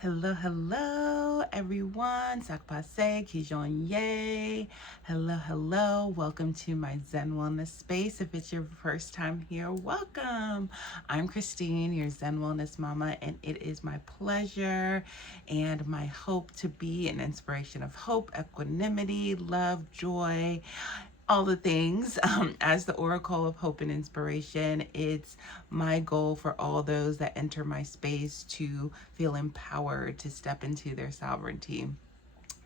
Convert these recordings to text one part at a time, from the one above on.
Hello, hello, everyone. Sakpase, Kijonye. Hello. Welcome to my Zen Wellness space. If it's your first time here, welcome. I'm Christine, your Zen Wellness mama, and it is my pleasure and my hope to be an inspiration of hope, equanimity, love, joy, all the things. As the Oracle of Hope and Inspiration, it's my goal for all those that enter my space to feel empowered to step into their sovereignty.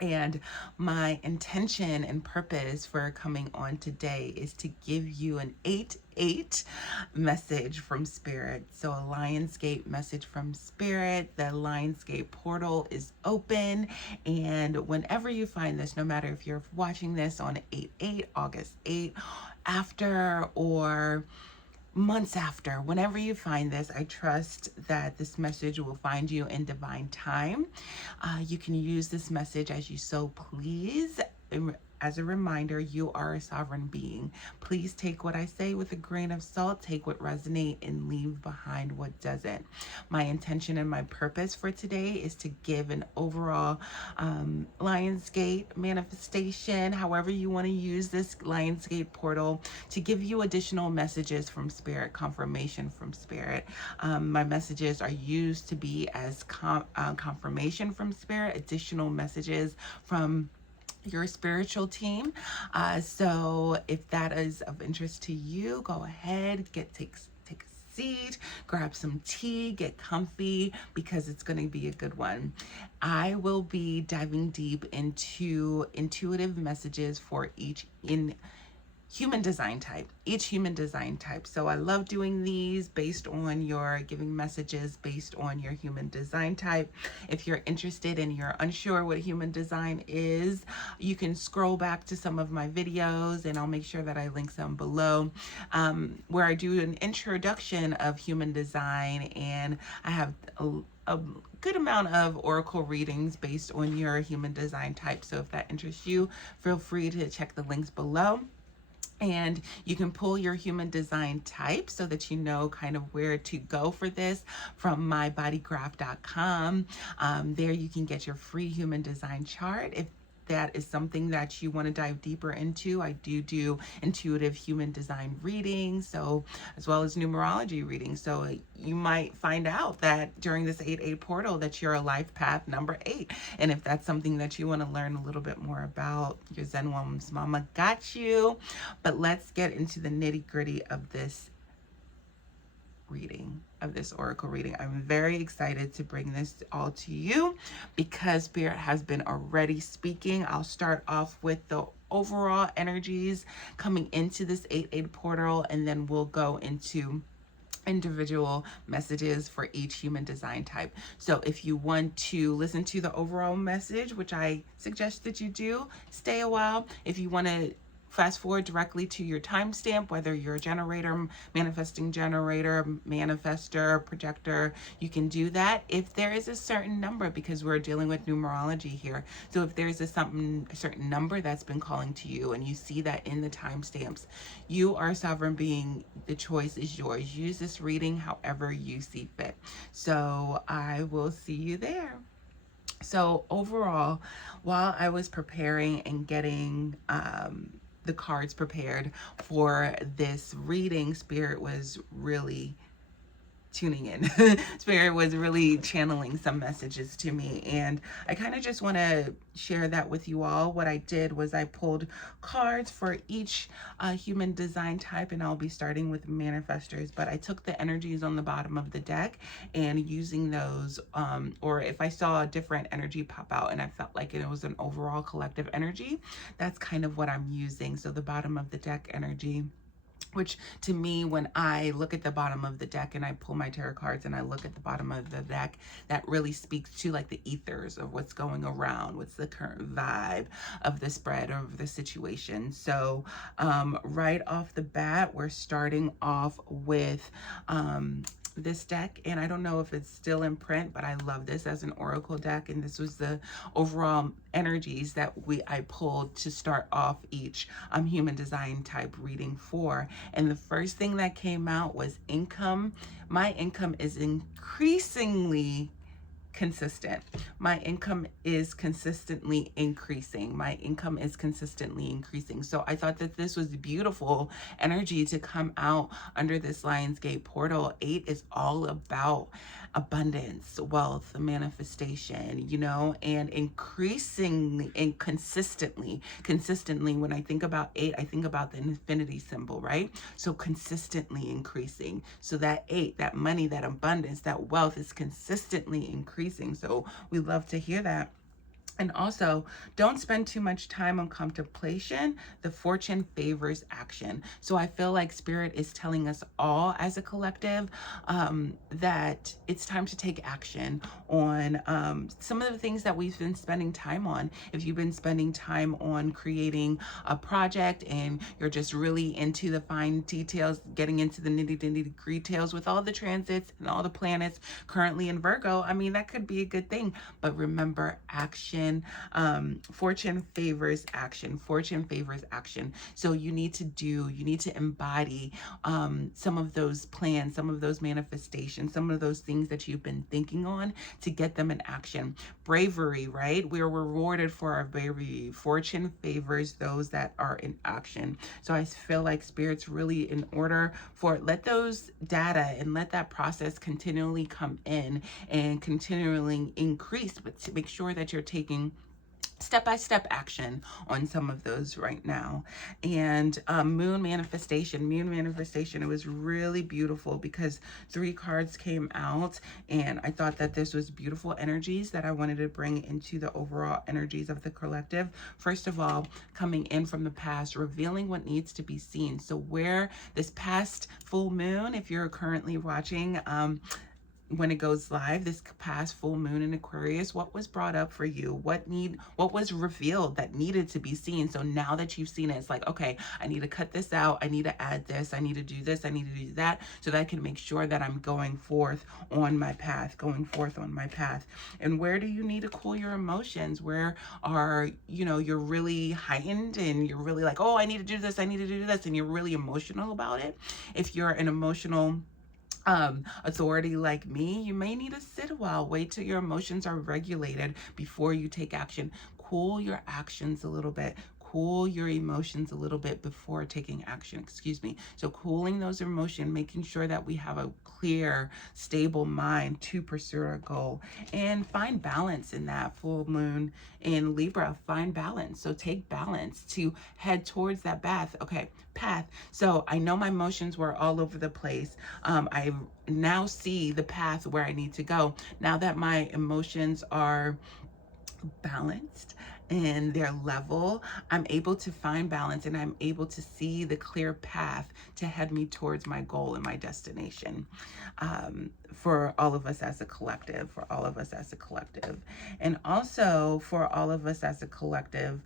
And my intention and purpose for coming on today is to give you an 8-8 message from Spirit. So, a Lionsgate message from Spirit. The Lionsgate portal is open. And whenever you find this, no matter if you're watching this on 8-8, August 8, after, or months after, whenever you find this, I trust that this message will find you in divine time. You can use this message as you so please. As a reminder, you are a sovereign being. Please take what I say with a grain of salt, take what resonates and leave behind what doesn't. My intention and my purpose for today is to give an overall Lionsgate manifestation, however you want to use this Lionsgate portal, to give you additional messages from Spirit, confirmation from Spirit. My messages are used to be as confirmation from Spirit, additional messages from your spiritual team. So if that is of interest to you, go ahead, take a seat, grab some tea, get comfy, because it's going to be a good one. I will be diving deep into intuitive messages for each each human design type. So I love doing these based on your giving messages based on your human design type. If you're interested and you're unsure what human design is, you can scroll back to some of my videos, and I'll make sure that I link some below, where I do an introduction of human design, and I have a good amount of oracle readings based on your human design type. So if that interests you, feel free to check the links below. And you can pull your human design type so that you know kind of where to go for this from mybodygraph.com. There you can get your free human design chart. If that is something that you want to dive deeper into, I do intuitive human design readings, so as well as numerology readings. So you might find out that during this 8-8 portal that you're a life path number 8. And if that's something that you want to learn a little bit more about, your Zen Woman's Mama got you. But let's get into the nitty-gritty of this reading, of this oracle reading. I'm very excited to bring this all to you because Spirit has been already speaking. I'll start off with the overall energies coming into this 8-8 portal, and then we'll go into individual messages for each human design type. So if you want to listen to the overall message, which I suggest that you do, stay a while. If you want to fast forward directly to your timestamp, whether you're a generator, manifesting generator, manifestor, projector, you can do that. If there is a certain number, because we're dealing with numerology here, so if there's a certain number that's been calling to you and you see that in the timestamps, you are a sovereign being. The choice is yours. Use this reading however you see fit. So I will see you there. So overall, while I was preparing and getting the cards prepared for this reading, Spirit was really tuning in. Spirit was really channeling some messages to me, and I kind of just want to share that with you all. What I did was I pulled cards for each human design type, and I'll be starting with manifestors, but I took the energies on the bottom of the deck and using those, or if I saw a different energy pop out and I felt like it was an overall collective energy, that's kind of what I'm using. So the bottom of the deck energy, which to me, when I look at the bottom of the deck and I pull my tarot cards and I look at the bottom of the deck, that really speaks to like the ethers of what's going around, what's the current vibe of the spread of the situation. So right off the bat, we're starting off with this deck, and I don't know if it's still in print, but I love this as an oracle deck, and this was the overall energies that I pulled to start off each human design type reading for. And the first thing that came out was income. My income is increasingly consistent. My income is consistently increasing. My income is consistently increasing. So I thought that this was beautiful energy to come out under this Lionsgate portal. 8 is all about abundance, wealth, manifestation, you know, and increasingly and consistently. When I think about 8, I think about the infinity symbol, right? So consistently increasing. So that 8, that money, that abundance, that wealth is consistently increasing. So we love to hear that. And also, don't spend too much time on contemplation. The fortune favors action. So I feel like Spirit is telling us all as a collective that it's time to take action on some of the things that we've been spending time on. If you've been spending time on creating a project and you're just really into the fine details, getting into the nitty details with all the transits and all the planets currently in Virgo, I mean, that could be a good thing. But remember, action. Fortune favors action. Fortune favors action. So you need to embody some of those plans, some of those manifestations, some of those things that you've been thinking on to get them in action. Bravery, right? We're rewarded for our bravery. Fortune favors those that are in action. So I feel like Spirit's really in order for let those data and let that process continually come in and continually increase, but to make sure that you're taking step-by-step action on some of those right now. And moon manifestation, it was really beautiful because 3 cards came out, and I thought that this was beautiful energies that I wanted to bring into the overall energies of the collective. First of all, coming in from the past, revealing what needs to be seen. So where this past full moon, if you're currently watching when it goes live, this past full moon in Aquarius, what was brought up for you? What was revealed that needed to be seen? So now that you've seen it, it's like, okay, I need to cut this out. I need to add this. I need to do this. I need to do that, so that I can make sure that I'm going forth on my path. And where do you need to cool your emotions? Where are, you're really heightened and you're really like, oh, I need to do this. I need to do this. And you're really emotional about it. If you're an emotional authority like me, you may need to sit a while, wait till your emotions are regulated before you take action. Cool your actions a little bit. Cool your emotions a little bit before taking action, So cooling those emotions, making sure that we have a clear, stable mind to pursue our goal, and find balance in that full moon in Libra. Find balance. So take balance to head towards that path. So I know my emotions were all over the place. I now see the path where I need to go. Now that my emotions are balanced and their level, I'm able to find balance, and I'm able to see the clear path to head me towards my goal and my destination. For all of us as a collective, and also for all of us as a collective,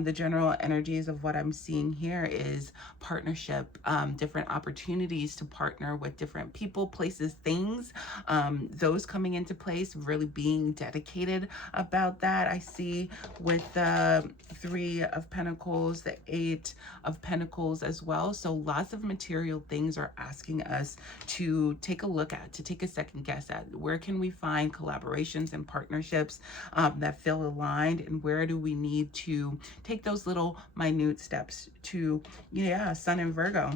the general energies of what I'm seeing here is partnership, different opportunities to partner with different people, places, things, those coming into place, really being dedicated about that. I see with the 3 of Pentacles, the 8 of Pentacles as well. So lots of material things are asking us to take a look at, to take a second guess at. Where can we find collaborations and partnerships that feel aligned, and where do we need to take those little minute steps to, Sun in Virgo.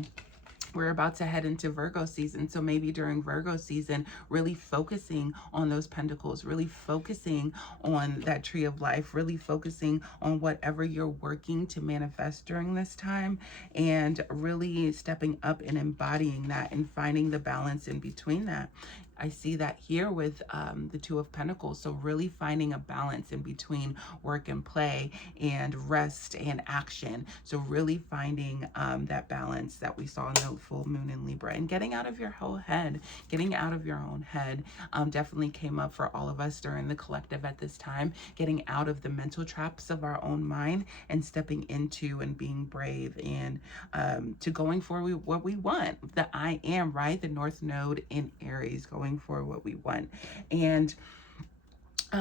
We're about to head into Virgo season. So maybe during Virgo season, really focusing on those pentacles, really focusing on that tree of life, really focusing on whatever you're working to manifest during this time, and really stepping up and embodying that and finding the balance in between that. I see that here with the 2 of Pentacles. So really finding a balance in between work and play and rest and action. So really finding that balance that we saw in the full moon in Libra, and getting out of your whole head, getting out of your own head definitely came up for all of us during the collective at this time, getting out of the mental traps of our own mind and stepping into and being brave and to going for what we want. The I am, right? The North Node in Aries, going for what we want. And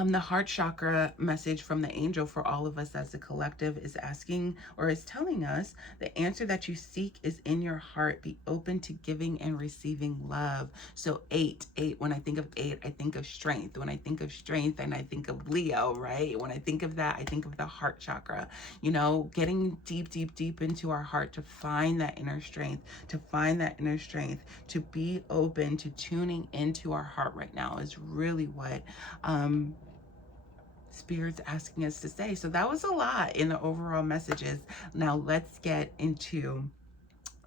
The heart chakra message from the angel for all of us as a collective is asking, or is telling us, the answer that you seek is in your heart. Be open to giving and receiving love. So eight, when I think of eight, I think of strength. When I think of strength, and I think of Leo, right? When I think of that, I think of the heart chakra, you know, getting deep, deep, deep into our heart to find that inner strength, to be open to tuning into our heart right now is really what, Spirit's asking us to say. So that was a lot in the overall messages. Now let's get into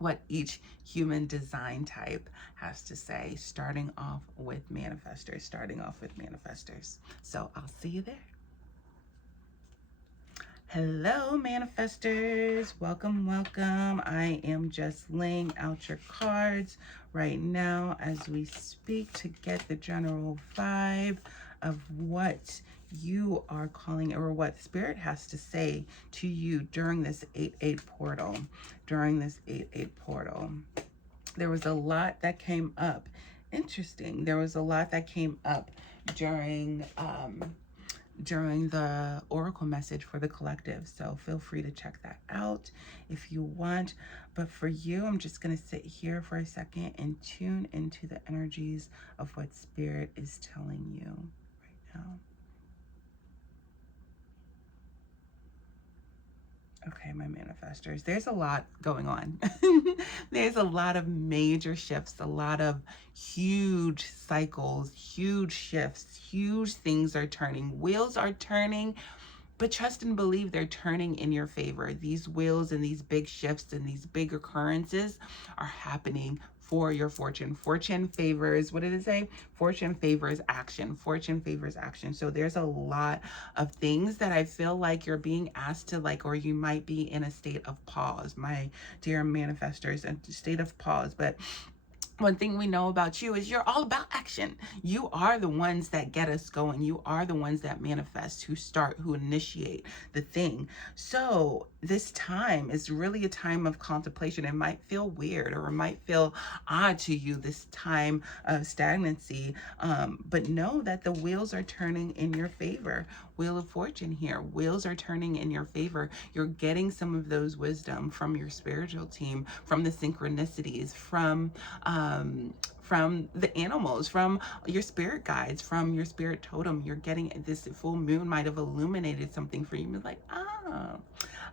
what each human design type has to say, starting off with manifestors. So I'll see you there. Hello, manifestors. Welcome, welcome. I am just laying out your cards right now as we speak to get the general vibe of what you are calling, or what Spirit has to say to you during this 8-8 portal. There was a lot that came up. Interesting. There was a lot that came up during the oracle message for the collective. So feel free to check that out if you want. But for you, I'm just going to sit here for a second and tune into the energies of what Spirit is telling you right now. Okay, my manifestors, there's a lot going on. There's a lot of major shifts, a lot of huge cycles, huge shifts, huge things are turning. Wheels are turning, but trust and believe they're turning in your favor. These wheels and these big shifts and these big occurrences are happening for your fortune. Fortune favors, what did it say? Fortune favors action. Fortune favors action. So there's a lot of things that I feel like you're being asked to, like, or you might be in a state of pause, my dear manifestors, a state of pause. But one thing we know about you is you're all about action. You are the ones that get us going. You are the ones that manifest, who start, who initiate the thing. So this time is really a time of contemplation. It might feel weird, or it might feel odd to you, this time of stagnancy. But know that the wheels are turning in your favor. Wheel of Fortune here. Wheels are turning in your favor. You're getting some of those wisdom from your spiritual team, from the synchronicities, from the animals, from your spirit guides, from your spirit totem. You're getting this full moon might have illuminated something for you. You're like,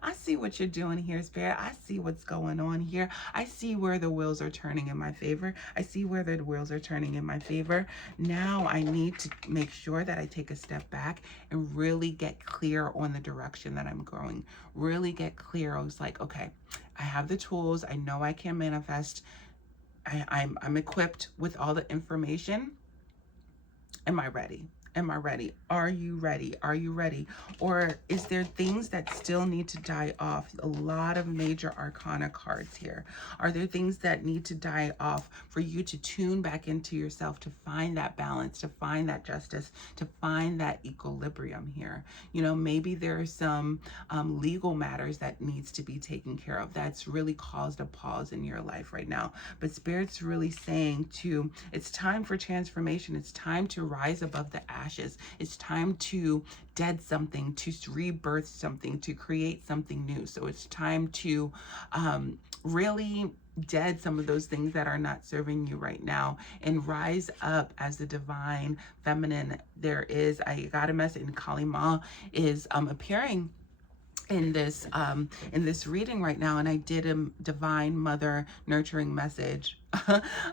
I see what you're doing here, Spirit. I see what's going on here. I see where the wheels are turning in my favor. I see where the wheels are turning in my favor. Now I need to make sure that I take a step back and really get clear on the direction that I'm going. Really get clear. I was like, okay, I have the tools. I know I can manifest. I'm equipped with all the information. Am I ready? Am I ready? Are you ready? Are you ready? Or is there things that still need to die off? A lot of major arcana cards here. Are there things that need to die off for you to tune back into yourself, to find that balance, to find that justice, to find that equilibrium here? You know, maybe there are some legal matters that needs to be taken care of that's really caused a pause in your life right now. But Spirit's really saying it's time for transformation. It's time to rise above the ashes. It's time to dead something, to rebirth something, to create something new. So it's time to really dead some of those things that are not serving you right now and rise up as the divine feminine. I got a message, and Kali Ma is appearing in this reading right now, and I did a divine mother nurturing message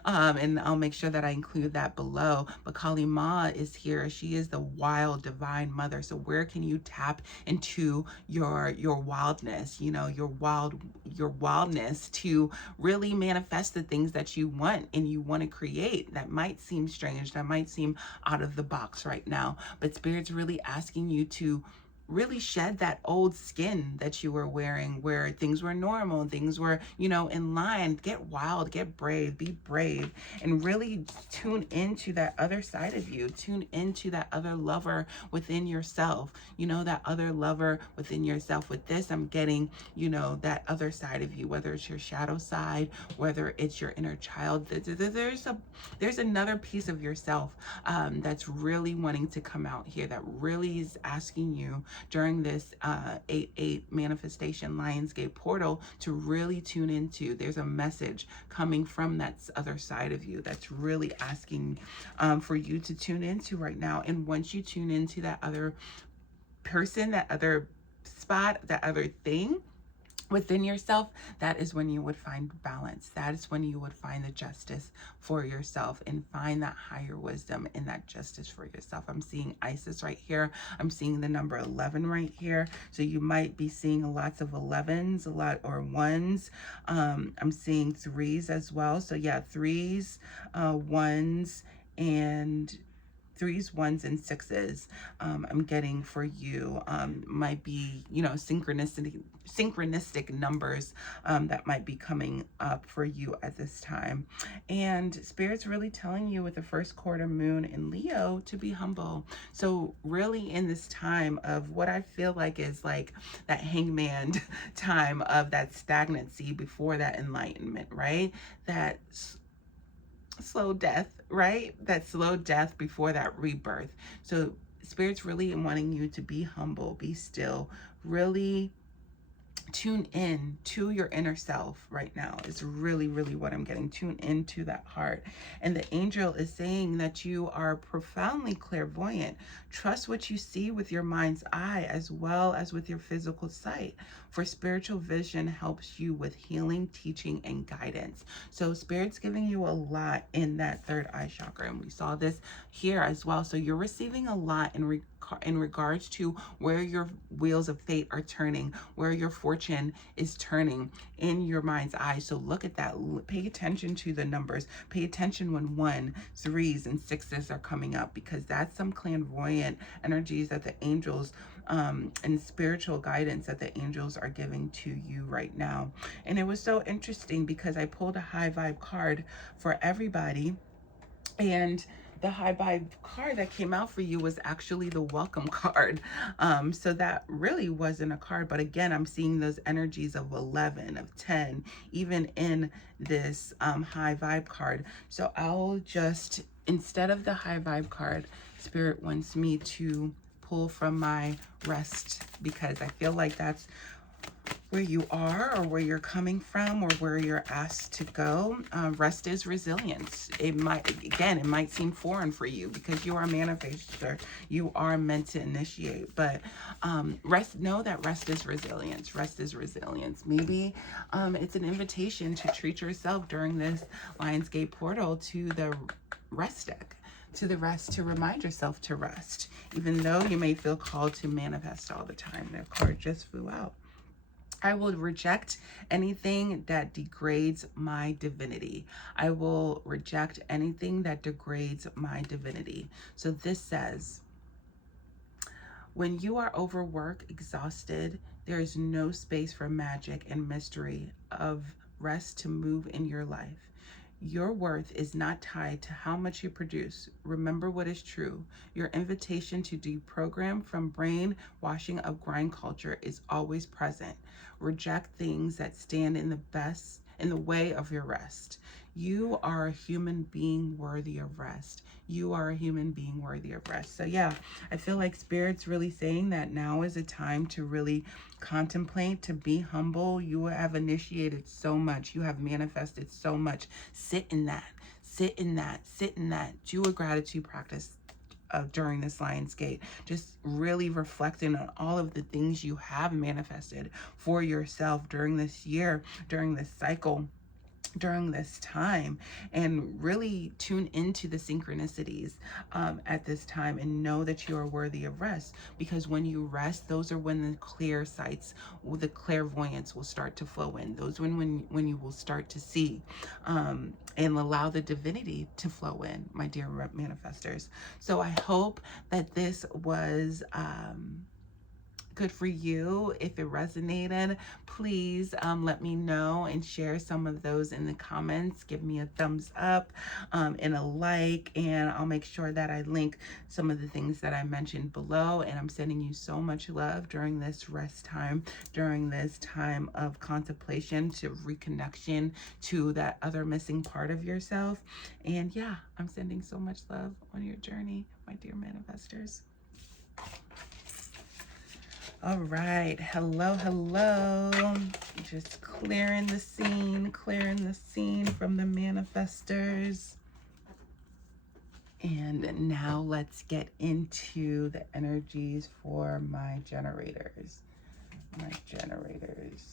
and I'll make sure that I include that below. But Kali Ma is here. She is the wild divine mother. So where can you tap into your wildness, you know, your wildness to really manifest the things that you want and you want to create? That might seem strange, that might seem out of the box right now, but Spirit's really asking you to really shed that old skin that you were wearing, where things were normal, things were, you know, in line. Get wild, get brave, be brave, and really tune into that other side of you. Tune into that other lover within yourself, you know, that other lover within yourself. With this, I'm getting, you know, that other side of you, whether it's your shadow side, whether it's your inner child. There's another piece of yourself that's really wanting to come out here, that really is asking you during this 8/8 manifestation Lionsgate portal to really tune into. There's a message coming from that other side of you that's really asking for you to tune into right now. And once you tune into that other person, that other spot, that other thing within yourself, that is when you would find balance. That is when you would find the justice for yourself and find that higher wisdom and that justice for yourself. I'm seeing Isis right here. I'm seeing the number 11 right here. So you might be seeing lots of 11s, or ones. I'm seeing 3s as well. So yeah, 3s, 1s, and 3s, 1s, and 6s. I'm getting for you might be, you know, synchronistic numbers that might be coming up for you at this time. And Spirit's really telling you with the first quarter moon in Leo to be humble. So really in this time of what I feel like is like that hangman time of that stagnancy before that enlightenment, right? That slow death, right? That slow death before that rebirth. So Spirit's really wanting you to be humble, be still, really tune in to your inner self right now is really, really what I'm getting. Tune into that heart. And the angel is saying that you are profoundly clairvoyant. Trust what you see with your mind's eye as well as with your physical sight. For spiritual vision helps you with healing, teaching, and guidance. So Spirit's giving you a lot in that third eye chakra. And we saw this here as well. So you're receiving a lot in regards to where your wheels of fate are turning, where your fortune is turning in your mind's eye. So look at that. Pay attention to the numbers. Pay attention when 1s, 3s, and 6s are coming up, because that's some clairvoyant energies that the angels and spiritual guidance that the angels are giving to you right now. And it was so interesting because I pulled a high vibe card for everybody, and the high vibe card that came out for you was actually the welcome card. So that really wasn't a card, but again, I'm seeing those energies of 11, of 10, even in this high vibe card. So I'll just, instead of the high vibe card, Spirit wants me to pull from my rest, because I feel like that's where you are, or where you're coming from, or where you're asked to go. Rest is resilience. It might seem foreign for you because you are a manifestor. You are meant to initiate, but know that rest is resilience. Rest is resilience. Maybe it's an invitation to treat yourself during this Lionsgate portal to the rest deck, to the rest, to remind yourself to rest, even though you may feel called to manifest all the time. That card just flew out. I will reject anything that degrades my divinity. I will reject anything that degrades my divinity. So this says, when you are overworked, exhausted, there is no space for magic and mystery of rest to move in your life. Your worth is not tied to how much you produce. Remember what is true. Your invitation to deprogram from brainwashing of grind culture is always present. Reject things that stand in the way of your rest. You are a human being worthy of rest. You are a human being worthy of rest. So yeah, I feel like Spirit's really saying that now is a time to really contemplate, to be humble. You have initiated so much. You have manifested so much. Sit in that. Sit in that. Sit in that. Do a gratitude practice during this Lionsgate. Just really reflecting on all of the things you have manifested for yourself during this year, during this cycle, during this time, and really tune into the synchronicities at this time, and know that you are worthy of rest, because when you rest, those are when the clear sights, the clairvoyance will start to flow in. Those when you will start to see and allow the divinity to flow in, my dear manifestors. So I hope that this was good for you. If it resonated, please let me know and share some of those in the comments. Give me a thumbs up and a like, and I'll make sure that I link some of the things that I mentioned below. And I'm sending you so much love during this rest time, during this time of contemplation, to reconnection to that other missing part of yourself. And yeah, I'm sending so much love on your journey, my dear manifestors. All right, hello, hello. Just clearing the scene from the manifestors. And now let's get into the energies for my generators. My generators.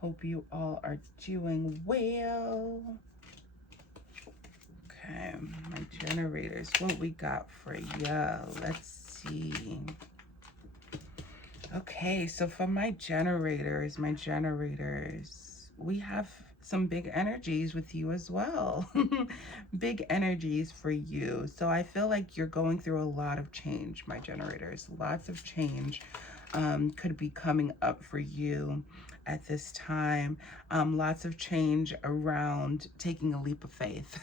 Hope you all are doing well. Okay, my generators, what we got for ya? Let's see. Okay, so for my generators, we have some big energies with you as well. Big energies for you. So I feel like you're going through a lot of change, my generators. Lots of change could be coming up for you at this time. Lots of change around taking a leap of faith.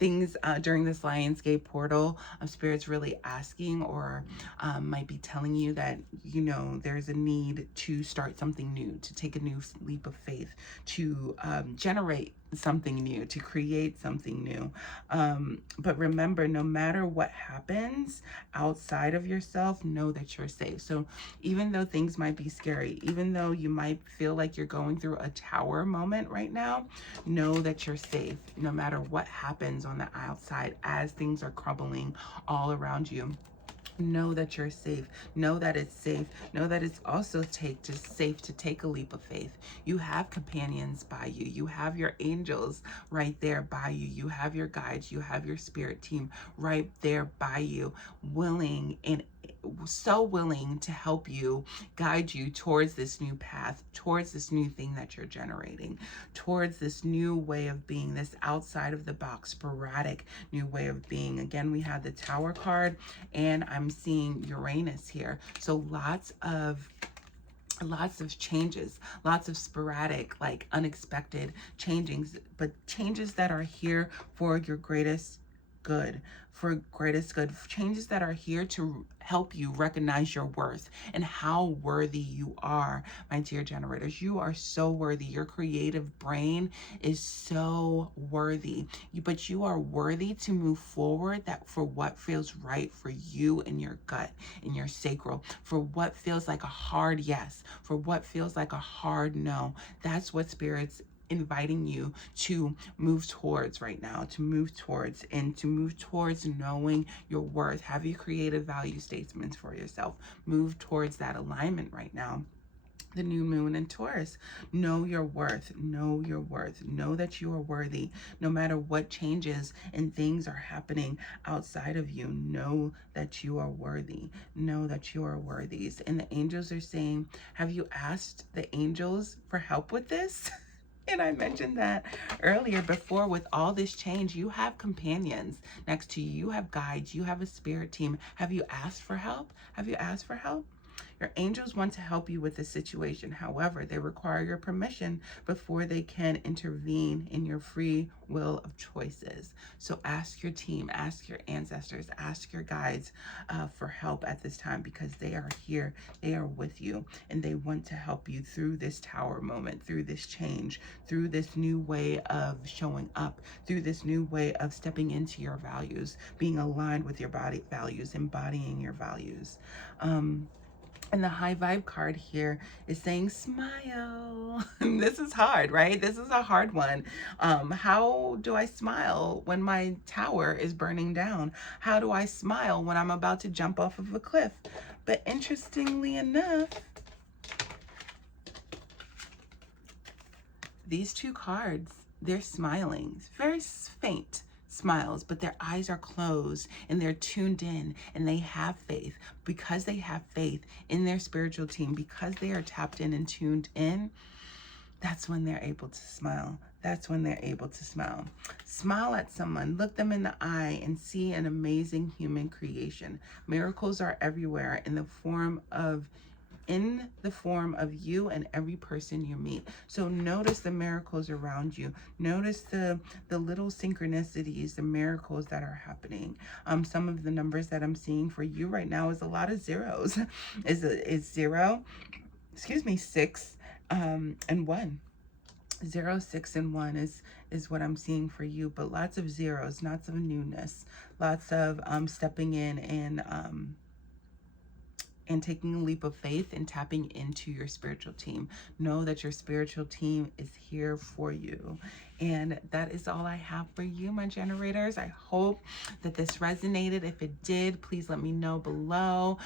Things during this Lionsgate portal, Spirit's really asking, or might be telling you that, you know, there's a need to start something new, to take a new leap of faith, to generate something new, to create something new. But remember, no matter what happens outside of yourself, know that you're safe. So even though things might be scary, even though you might feel like you're going through a tower moment right now, know that you're safe no matter what happens on the outside as things are crumbling all around you. Know that you're safe. Know that it's safe. Know that it's also safe to take a leap of faith. You have companions by you. You have your angels right there by you. You have your guides. You have your spirit team right there by you, willing and so willing to help you, guide you towards this new path, towards this new thing that you're generating, towards this new way of being, this outside of the box, sporadic new way of being. Again, we have the Tower card, and I'm seeing Uranus here. So lots of changes, lots of sporadic, like unexpected changings, but changes that are here for your greatest good, changes that are here to help you recognize your worth and how worthy you are, my dear generators. You are so worthy. Your creative brain is so worthy. But you are worthy to move forward, that for what feels right for you in your gut, in your sacral, for what feels like a hard yes, for what feels like a hard no. That's what Spirit's inviting you to move towards right now, to move towards knowing your worth. Have you created value statements for yourself? Move towards that alignment right now. The new moon in Taurus. Know your worth. Know your worth. Know that you are worthy. No matter what changes and things are happening outside of you, know that you are worthy. Know that you are worthy. And the angels are saying, have you asked the angels for help with this? And I mentioned that earlier before. With all this change, you have companions next to you. You have guides. You have a spirit team. Have you asked for help? Have you asked for help? Your angels want to help you with this situation. However, they require your permission before they can intervene in your free will of choices. So ask your team, ask your ancestors, ask your guides for help at this time, because they are here, they are with you, and they want to help you through this tower moment, through this change, through this new way of showing up, through this new way of stepping into your values, being aligned with your body values, embodying your values. And the high vibe card here is saying smile. This is hard, right? This is a hard one. How do I smile when my tower is burning down? How do I smile when I'm about to jump off of a cliff? But interestingly enough, these two cards, they're smiling. It's very faint smiles, but their eyes are closed and they're tuned in, and they have faith. Because they have faith in their spiritual team, because they are tapped in and tuned in, that's when they're able to smile. that's when they're able to smile. Smile at someone, look them in the eye, and see an amazing human creation. Miracles are everywhere in the form of you and every person you meet. So notice the miracles around you. Notice the little synchronicities, the miracles that are happening. Some of the numbers that I'm seeing for you right now is a lot of zeros. is 0, 6, and 1. 0, 6, and 1 is what I'm seeing for you, but lots of zeros, lots of newness, lots of stepping in and taking a leap of faith and tapping into your spiritual team. Know that your spiritual team is here for you. And that is all I have for you, my generators. I hope that this resonated. If it did, please let me know below.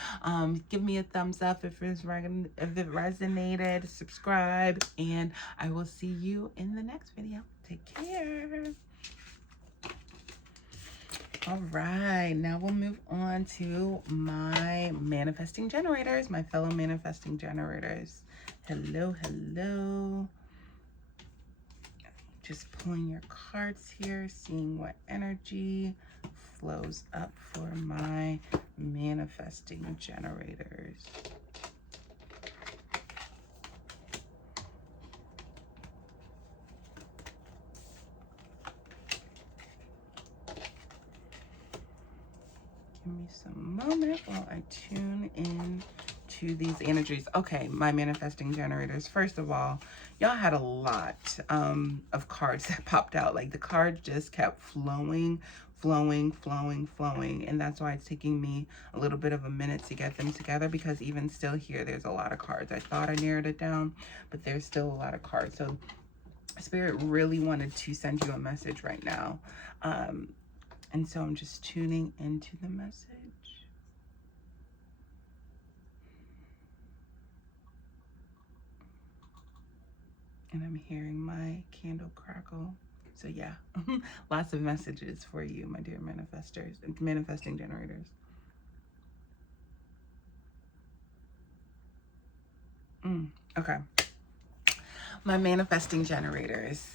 Give me a thumbs up if it resonated. Subscribe, and I will see you in the next video. Take care. All right, now we'll move on to my manifesting generators, my fellow manifesting generators. Hello, hello. Just pulling your cards here, seeing what energy flows up for my manifesting generators. Give me some moment while I tune in to these energies. Okay, my manifesting generators. First of all, y'all had a lot of cards that popped out. Like the cards just kept flowing. And that's why it's taking me a little bit of a minute to get them together, because even still here, there's a lot of cards. I thought I narrowed it down, but there's still a lot of cards. So Spirit really wanted to send you a message right now. And so I'm just tuning into the message. And I'm hearing my candle crackle. So yeah, lots of messages for you, my dear manifestors and manifesting generators. Okay. My manifesting generators.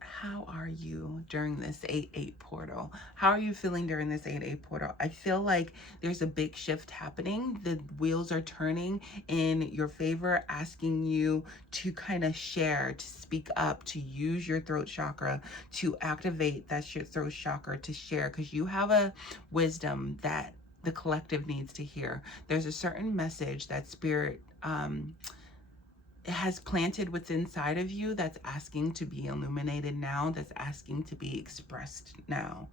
How are you during this 8-8 portal? How are you feeling during this 8-8 portal? I feel like there's a big shift happening. The wheels are turning in your favor, asking you to kind of share, to speak up, to use your throat chakra, to activate that throat chakra, to share, because you have a wisdom that the collective needs to hear. There's a certain message that Spirit has planted within inside of you that's asking to be illuminated now, that's asking to be expressed now.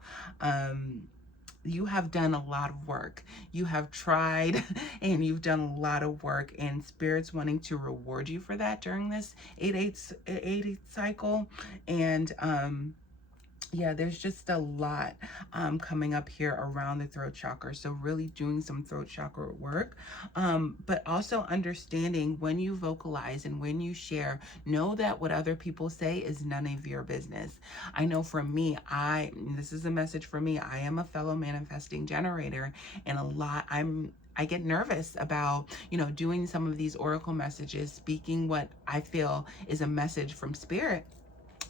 You have done a lot of work. You have tried and you've done a lot of work, and Spirit's wanting to reward you for that during this 8-8 cycle. And yeah, there's just a lot coming up here around the throat chakra. So really doing some throat chakra work, but also understanding when you vocalize and when you share, know that what other people say is none of your business. I know for me, this is a message for me. I am a fellow manifesting generator, and I get nervous about, doing some of these oracle messages, speaking what I feel is a message from Spirit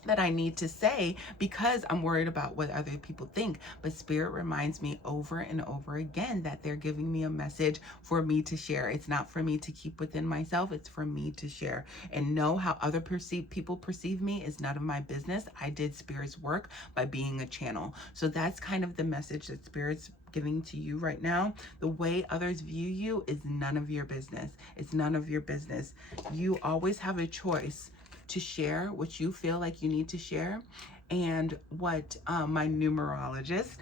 that I need to say, because I'm worried about what other people think. But Spirit reminds me over and over again that they're giving me a message for me to share. It's not for me to keep within myself. It's for me to share. And know how other people perceive me is none of my business. I did Spirit's work by being a channel. So that's kind of the message that Spirit's giving to you right now. The way others view you is none of your business. It's none of your business. You always have a choice to share what you feel like you need to share. And what my numerologist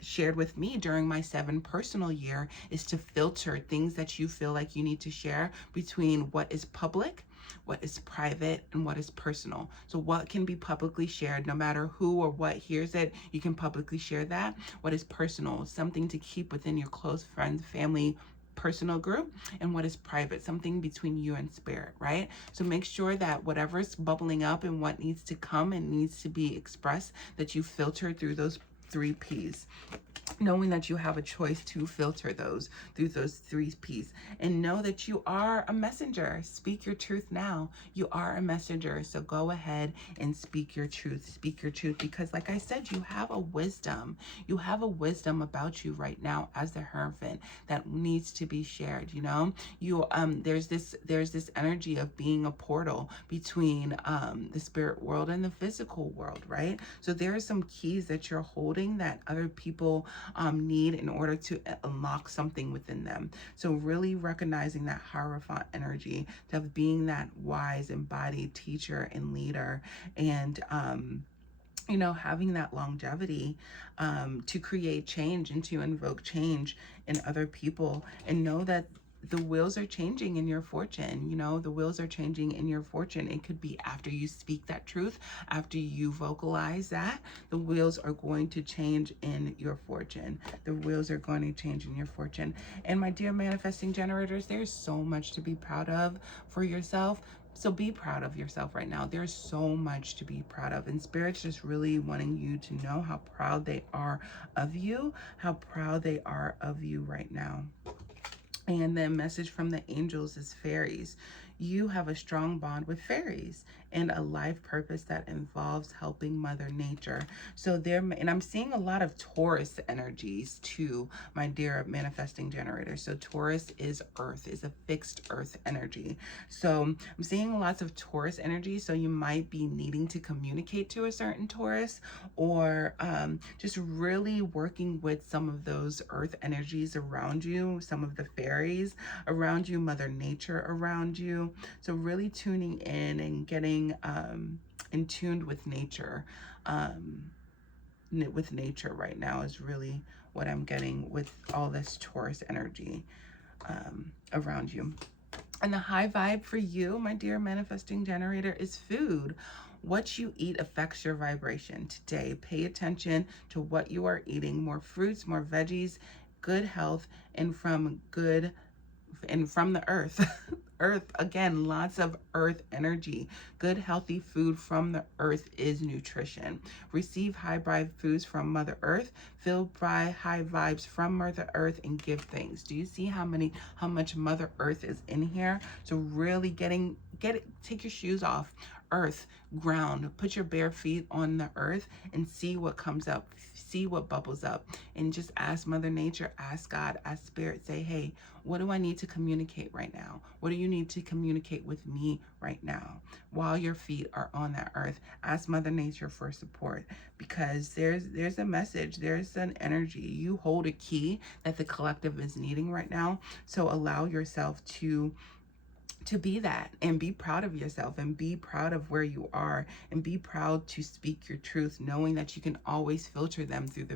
shared with me during my 7 personal year is to filter things that you feel like you need to share between what is public, what is private, and what is personal. So what can be publicly shared, no matter who or what hears it, you can publicly share that. What is personal, something to keep within your close friends, family, personal group, and what is private, something between you and Spirit, right? So make sure that whatever's bubbling up and what needs to come and needs to be expressed, that you filter through those three P's. Knowing that you have a choice to filter those through those three P's, and know that you are a messenger. Speak your truth now. You are a messenger. So go ahead and speak your truth. Speak your truth, because like I said, you have a wisdom. You have a wisdom about you right now as the Hierophant that needs to be shared. You know, you there's this energy of being a portal between the spirit world and the physical world, right? So there are some keys that you're holding that other people need in order to unlock something within them. So really recognizing that Hierophant energy of being that wise embodied teacher and leader, and you know, having that longevity to create change and to invoke change in other people, and know that the wheels are changing in your fortune. You know, the wheels are changing in your fortune. It could be after you speak that truth, after you vocalize that, the wheels are going to change in your fortune. The wheels are going to change in your fortune. And my dear manifesting generators, there's so much to be proud of for yourself. So be proud of yourself right now. There's so much to be proud of. And Spirit's just really wanting you to know how proud they are of you, how proud they are of you right now. And the message from the angels is fairies. You have a strong bond with fairies and a life purpose that involves helping Mother Nature. So there, and I'm seeing a lot of Taurus energies too, my dear manifesting generator. So Taurus is earth, is a fixed earth energy. So I'm seeing lots of Taurus energy. So you might be needing to communicate to a certain Taurus, or just really working with some of those earth energies around you, some of the fairies around you, Mother Nature around you. So really tuning in and getting in tuned with nature. With nature right now is really what I'm getting with all this Taurus energy around you. And the high vibe for you, my dear manifesting generator, is food. What you eat affects your vibration today. Pay attention to what you are eating. More fruits, more veggies, good health, and from the earth. Earth, again, lots of earth energy. Good healthy food from the earth is nutrition. Receive high vibe foods from Mother Earth. Feel by high vibes from Mother Earth and give thanks. Do you see how much Mother Earth is in here? So really take your shoes off. Earth, ground, put your bare feet on the earth and see what comes up, see what bubbles up, and just ask Mother Nature, ask God, ask Spirit, say, hey, what do I need to communicate right now? What do you need to communicate with me right now? While your feet are on that earth, ask Mother Nature for support, because there's a message, there's an energy. You hold a key that the collective is needing right now. So allow yourself to be that, and be proud of yourself, and be proud of where you are, and be proud to speak your truth, knowing that you can always filter them through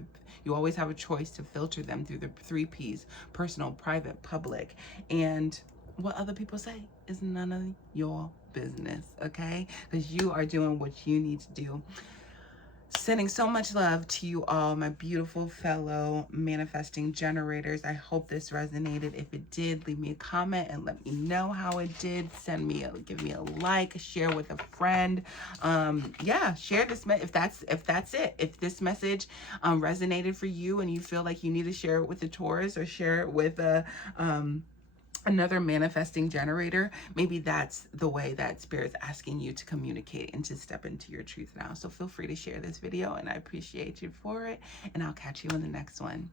you always have a choice to filter them through the three P's: personal, private, public. And what other people say is none of your business, okay? Because you are doing what you need to do. Sending so much love to you all, my beautiful fellow manifesting generators. I hope this resonated. If it did, leave me a comment and let me know how it did. Give me a like, share with a friend. Yeah, share this if that's it. If this message resonated for you and you feel like you need to share it with a Taurus, or share it with a another manifesting generator, maybe that's the way that Spirit's asking you to communicate and to step into your truth now. So feel free to share this video, and I appreciate you for it, and I'll catch you in the next one.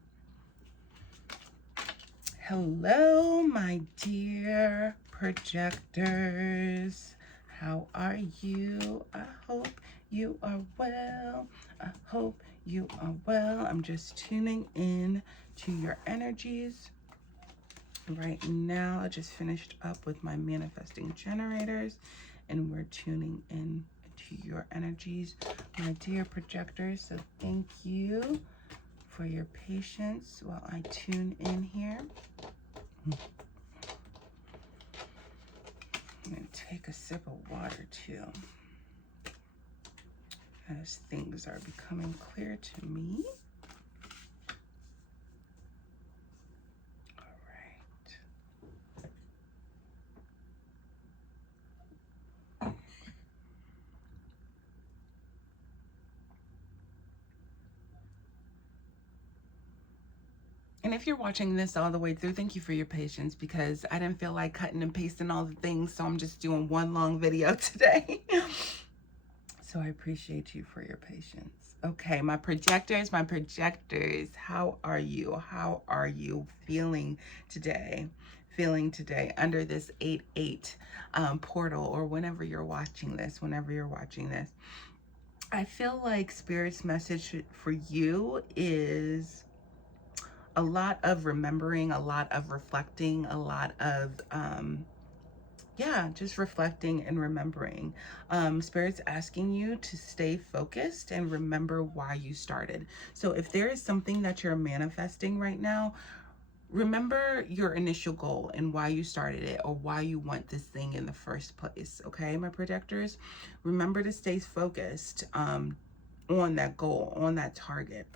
Hello, my dear projectors. How are you? I hope you are well. I hope you are well. I'm just tuning in to your energies right now. I just finished up with my manifesting generators, and we're tuning in to your energies, my dear projectors. So thank you for your patience while I tune in here. I'm gonna take a sip of water too, as things are becoming clear to me. And if you're watching this all the way through, thank you for your patience, because I didn't feel like cutting and pasting all the things, so I'm just doing one long video today. So I appreciate you for your patience. Okay, my projectors, how are you? How are you feeling today? Under this 8-8 portal, or whenever you're watching this, I feel like Spirit's message for you is a lot of remembering, a lot of reflecting, a lot of yeah, just reflecting and remembering. Spirit's asking you to stay focused and remember why you started. So if there is something that you're manifesting right now, remember your initial goal and why you started it, or why you want this thing in the first place. Okay, my projectors, remember to stay focused on that goal, on that target.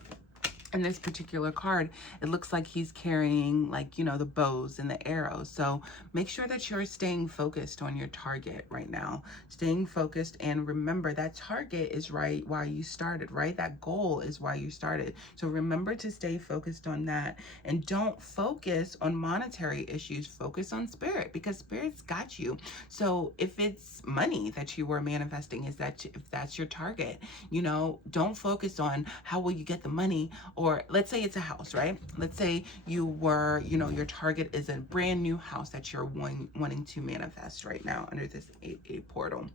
In this particular card, it looks like he's carrying, like, you know, the bows and the arrows. So make sure that you're staying focused on your target right now, staying focused, and remember that target is right why you started, right? That goal is why you started. So remember to stay focused on that, and don't focus on monetary issues. Focus on spirit, because spirit's got you. So if it's money that you were manifesting, if that's your target, you know, don't focus on how will you get the money. Or let's say it's a house, right? Let's say you were, you know, your target is a brand new house that you're wanting to manifest right now under this 8-8 portal.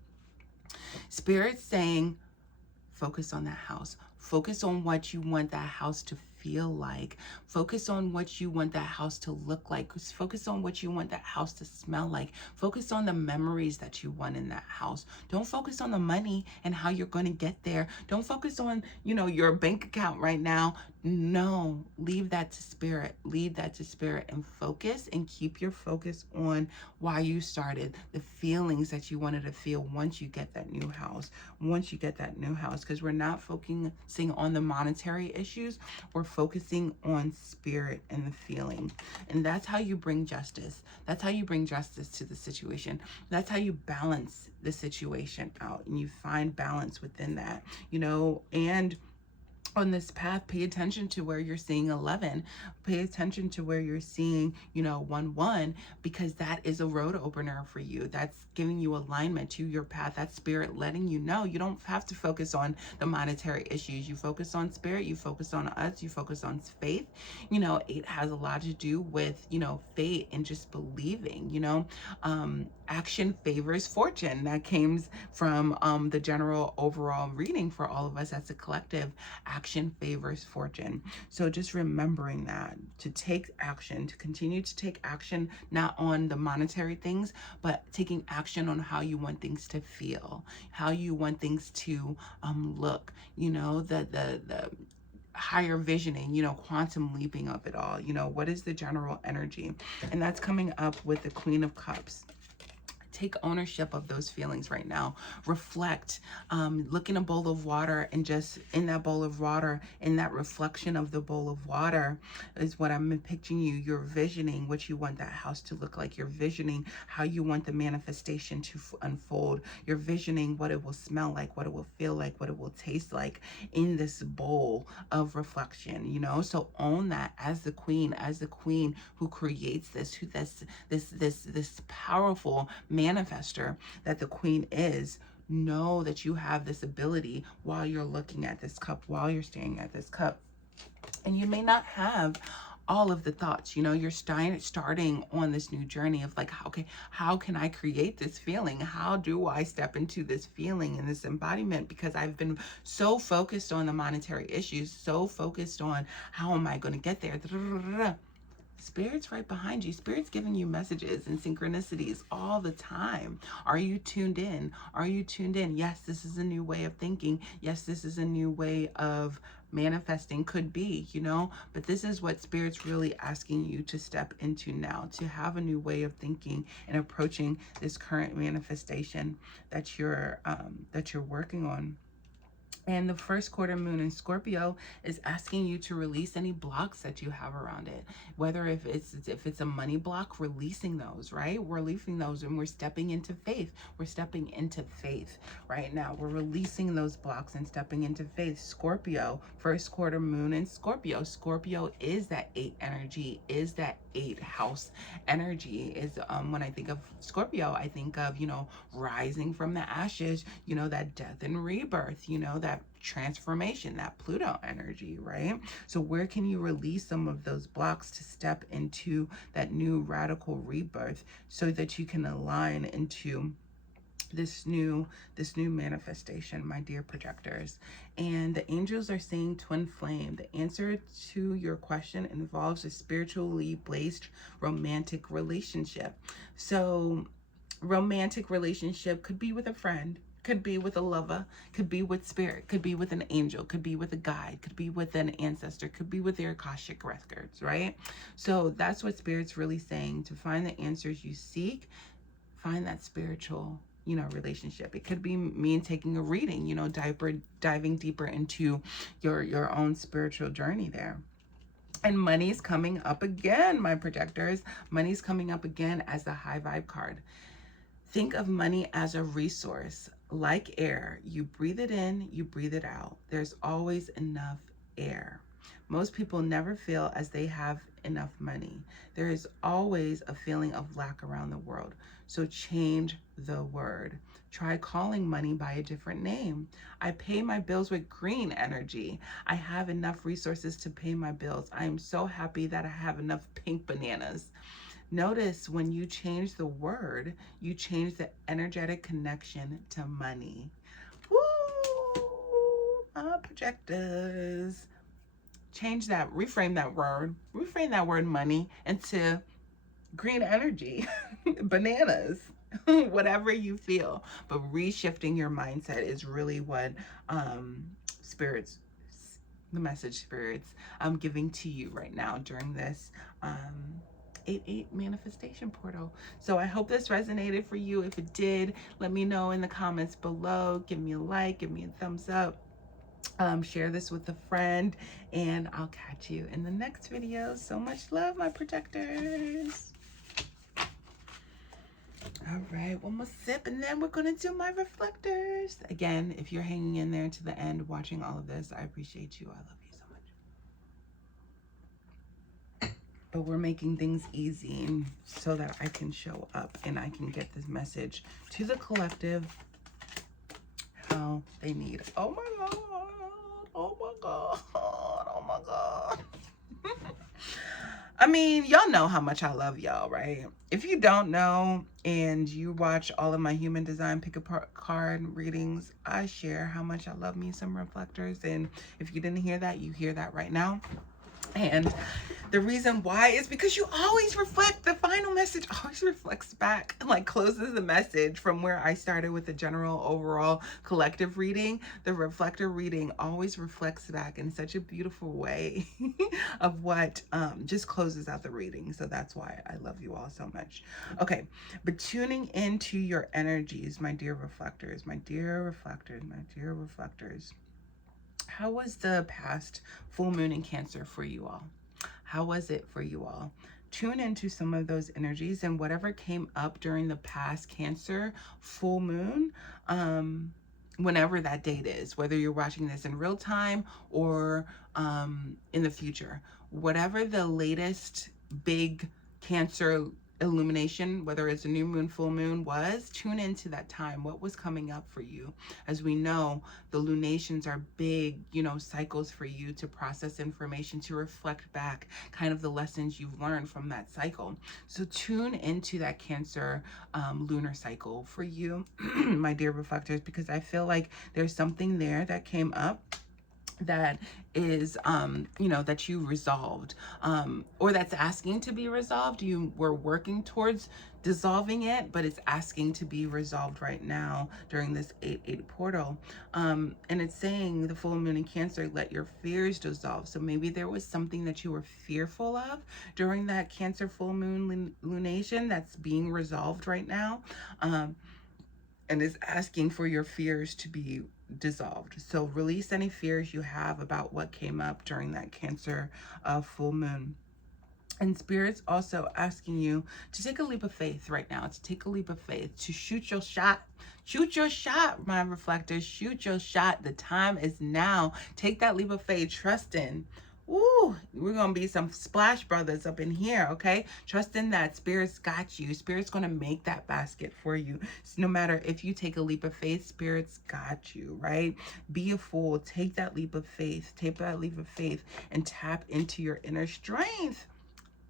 Spirit's saying, focus on that house. Focus on what you want that house to feel like. Focus on what you want that house to look like. Focus on what you want that house to smell like. Focus on the memories that you want in that house. Don't focus on the money and how you're going to get there. Don't focus on, you know, your bank account right now. No, leave that to spirit. Leave that to spirit, and focus, and keep your focus on why you started, the feelings that you wanted to feel once you get that new house. Because we're not focusing on the monetary issues. We're focusing on spirit and the feeling. And that's how you bring justice. That's how you bring justice to the situation. That's how you balance the situation out, and you find balance within that, you know. And on this path, pay attention to where you're seeing 11. Pay attention to where you're seeing, you know, 1-1, because that is a road opener for you. That's giving you alignment to your path. That's spirit letting you know you don't have to focus on the monetary issues. You focus on spirit, you focus on us, you focus on faith. You know, 8 has a lot to do with, you know, faith and just believing, you know. Action favors fortune. That came from the general overall reading for all of us as a collective. Action favors fortune. So just remembering that, to take action, to continue to take action, not on the monetary things, but taking action on how you want things to feel, how you want things to look, you know, the higher visioning, you know, quantum leaping of it all. You know, what is the general energy? And that's coming up with the Queen of Cups. Take ownership of those feelings right now. Reflect. Look in a bowl of water, and just in that bowl of water, in that reflection of the bowl of water, is what I'm picturing you. You're visioning what you want that house to look like. You're visioning how you want the manifestation to unfold. You're visioning what it will smell like, what it will feel like, what it will taste like in this bowl of reflection, you know. So own that as the queen who creates this, who this powerful manifester that the queen is. Know that you have this ability while you're looking at this cup, while you're staring at this cup. And you may not have all of the thoughts, you know. You're starting on this new journey of like, okay, how can I create this feeling? How do I step into this feeling and this embodiment? Because I've been so focused on the monetary issues, so focused on how am I going to get there. Spirit's right behind you. Spirit's giving you messages and synchronicities all the time. Are you tuned in? Are you tuned in? Yes, this is a new way of thinking. Yes, this is a new way of manifesting. Could be, you know, but this is what Spirit's really asking you to step into now, to have a new way of thinking and approaching this current manifestation that you're working on. And the first quarter moon in Scorpio is asking you to release any blocks that you have around it. Whether if it's a money block, releasing those, right? We're releasing those and we're stepping into faith. We're stepping into faith right now. We're releasing those blocks and stepping into faith. Scorpio, first quarter moon in Scorpio. Scorpio is that 8 energy, is that 8 house energy. Is when I think of Scorpio, I think of, rising from the ashes, that death and rebirth, that transformation, that Pluto energy, right? So where can you release some of those blocks to step into that new radical rebirth so that you can align into this new manifestation, my dear projectors? And the angels are saying twin flame. The answer to your question involves a spiritually blazed romantic relationship. So romantic relationship could be with a friend, could be with a lover, could be with spirit, could be with an angel, could be with a guide, could be with an ancestor, could be with your Akashic records, right? So that's what spirit's really saying. To find the answers you seek, find that spiritual relationship. It could be me taking a reading, diving deeper into your own spiritual journey there. And money's coming up again, my projectors. Money's coming up again as the high vibe card. Think of money as a resource, like air. You breathe it in, you breathe it out. There's always enough air. Most people never feel as they have enough money. There is always a feeling of lack around the world. So change the word. Try calling money by a different name. I pay my bills with green energy. I have enough resources to pay my bills. I am so happy that I have enough pink bananas. Notice when you change the word, you change the energetic connection to money. Woo! Projectors. Change that, reframe that word money into green energy, bananas, whatever you feel. But reshifting your mindset is really what spirits, the message spirits, I'm giving to you right now during this 8/8 manifestation portal. So I hope this resonated for you. If it did, let me know in the comments below. Give me a like, give me a thumbs up. Share this with a friend, and I'll catch you in the next video. So much love, my projectors. All right, one more sip and then we're gonna do my reflectors. Again, if you're hanging in there to the end watching all of this, I appreciate you. I love you so much. But we're making things easy so that I can show up and I can get this message to the collective how they need. Oh my God. Oh my God. Oh my God. I mean, y'all know how much I love y'all, right? If you don't know and you watch all of my human design pick a card readings, I share how much I love me some reflectors. And if you didn't hear that, you hear that right now. And the reason why is because you always reflect. The final message always reflects back, like closes the message from where I started with the general overall collective reading. The reflector reading always reflects back in such a beautiful way of what just closes out the reading. So that's why I love you all so much. Okay, but tuning into your energies, my dear reflectors, my dear reflectors, my dear reflectors. How was the past full moon in Cancer for you all? How was it for you all? Tune into some of those energies and whatever came up during the past Cancer full moon, whenever that date is, whether you're watching this in real time or in the future, whatever the latest big Cancer illumination, whether it's a new moon, full moon was, tune into that time. What was coming up for you? As we know, the lunations are big, cycles for you to process information, to reflect back kind of the lessons you've learned from that cycle. So tune into that Cancer lunar cycle for you, my dear reflectors, because I feel like there's something there that came up that is that you resolved, or that's asking to be resolved. You were working towards dissolving it, but it's asking to be resolved right now during this 8/8 portal. And it's saying the full moon in Cancer, let your fears dissolve. So maybe there was something that you were fearful of during that Cancer full moon lunation that's being resolved right now. and is asking for your fears to be dissolved. So release any fears you have about what came up during that Cancer full moon. And Spirit's also asking you to take a leap of faith right now, to take a leap of faith, to shoot your shot. Shoot your shot, my reflectors. Shoot your shot. The time is now. Take that leap of faith. Trust in. Ooh, we're going to be some Splash Brothers up in here, okay? Trust in that. Spirit's got you. Spirit's going to make that basket for you. So no matter if you take a leap of faith, Spirit's got you, right? Be a fool. Take that leap of faith. Take that leap of faith and tap into your inner strength.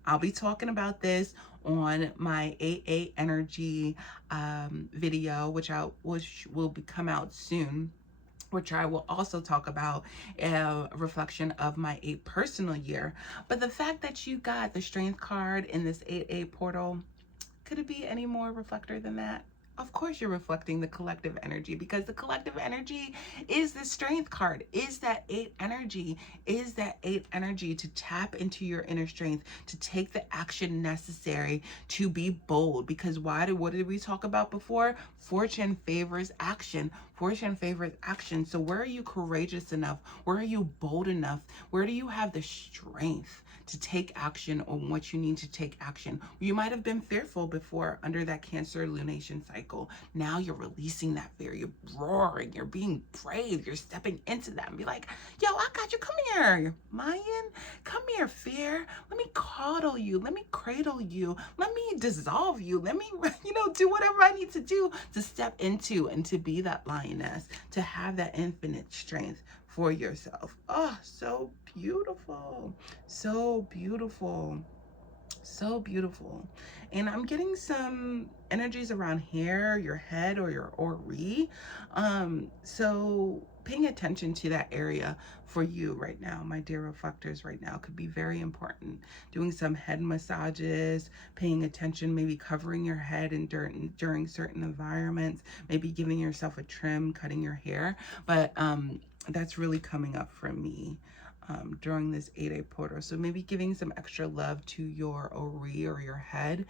I'll be talking about this on my 8/8 energy video, which will come out soon, which I will also talk about a reflection of my 8 personal year. But the fact that you got the strength card in this 8/8 portal, could it be any more reflector than that? Of course you're reflecting the collective energy, because the collective energy is the strength card, is that 8 energy, to tap into your inner strength, to take the action necessary to be bold. Because what did we talk about before? Fortune favors action. Fortune favors action. So where are you courageous enough? Where are you bold enough? Where do you have the strength to take action on what you need to take action? You might have been fearful before under that Cancer lunation cycle. Now you're releasing that fear. You're roaring. You're being brave. You're stepping into that and be like, yo, I got you. Come here, Mayan. Come here, fear. Let me coddle you. Let me cradle you. Let me dissolve you. Let me, do whatever I need to do to step into and to be that lioness, to have that infinite strength for yourself. Oh, so beautiful. So beautiful. So beautiful. And I'm getting some energies around here, your head, or your ori. So paying attention to that area for you right now, my dear reflectors, right now could be very important. Doing some head massages, paying attention, maybe covering your head during certain environments, maybe giving yourself a trim, cutting your hair. But that's really coming up for me during this 8/8 portal. So maybe giving some extra love to your ori or your head,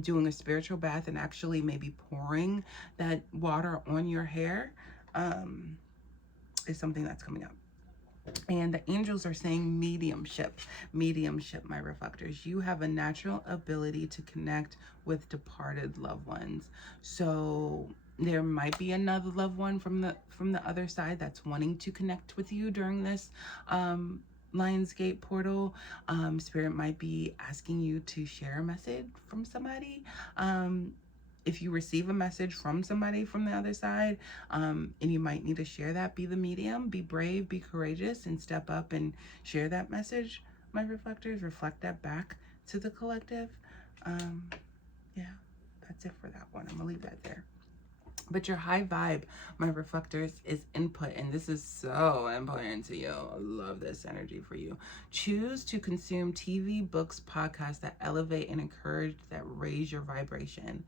doing a spiritual bath, and actually maybe pouring that water on your hair is something that's coming up. And the angels are saying mediumship, my reflectors. You have a natural ability to connect with departed loved ones. So there might be another loved one from the other side that's wanting to connect with you during this Lionsgate portal. Spirit might be asking you to share a message from somebody. If you receive a message from somebody from the other side, and you might need to share that, be the medium, be brave, be courageous, and step up and share that message, my reflectors. Reflect that back to the collective. Yeah, that's it for that one. I'm gonna leave that there. But your high vibe, my reflectors, is input, and this is so important to you. I love this energy for you. Choose to consume TV, books, podcasts that elevate and encourage, that raise your vibration.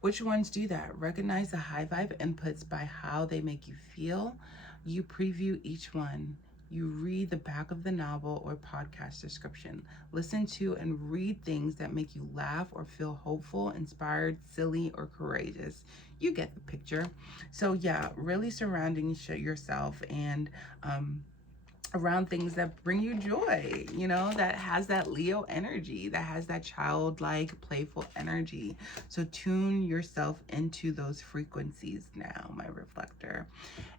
Which ones do that? Recognize the high vibe inputs by how they make you feel. You preview each one. You read the back of the novel or podcast description. Listen to and read things that make you laugh or feel hopeful, inspired, silly, or courageous. You get the picture. So yeah, really surrounding yourself and around things that bring you joy, that has that Leo energy, that has that childlike, playful energy. So tune yourself into those frequencies now, my reflector.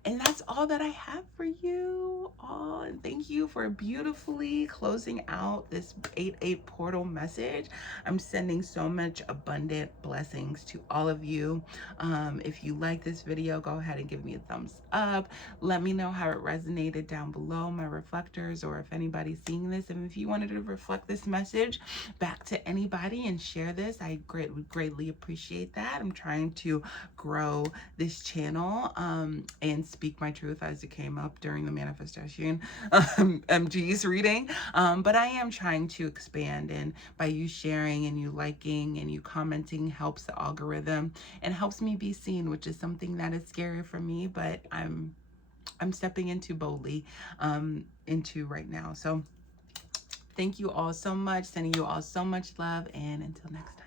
And that's all that I have for you all. And thank you for beautifully closing out this 8/8 portal message. I'm sending so much abundant blessings to all of you. If you like this video, go ahead and give me a thumbs up. Let me know how it resonated down below, my reflectors, or if anybody's seeing this. And if you wanted to reflect this message back to anybody and share this, I would greatly appreciate that. I'm trying to grow this channel and speak my truth as it came up during the manifestation MG's reading. But I am trying to expand, and by you sharing and you liking and you commenting helps the algorithm and helps me be seen, which is something that is scary for me, but I'm stepping into boldly into right now. So thank you all so much. Sending you all so much love, and until next time.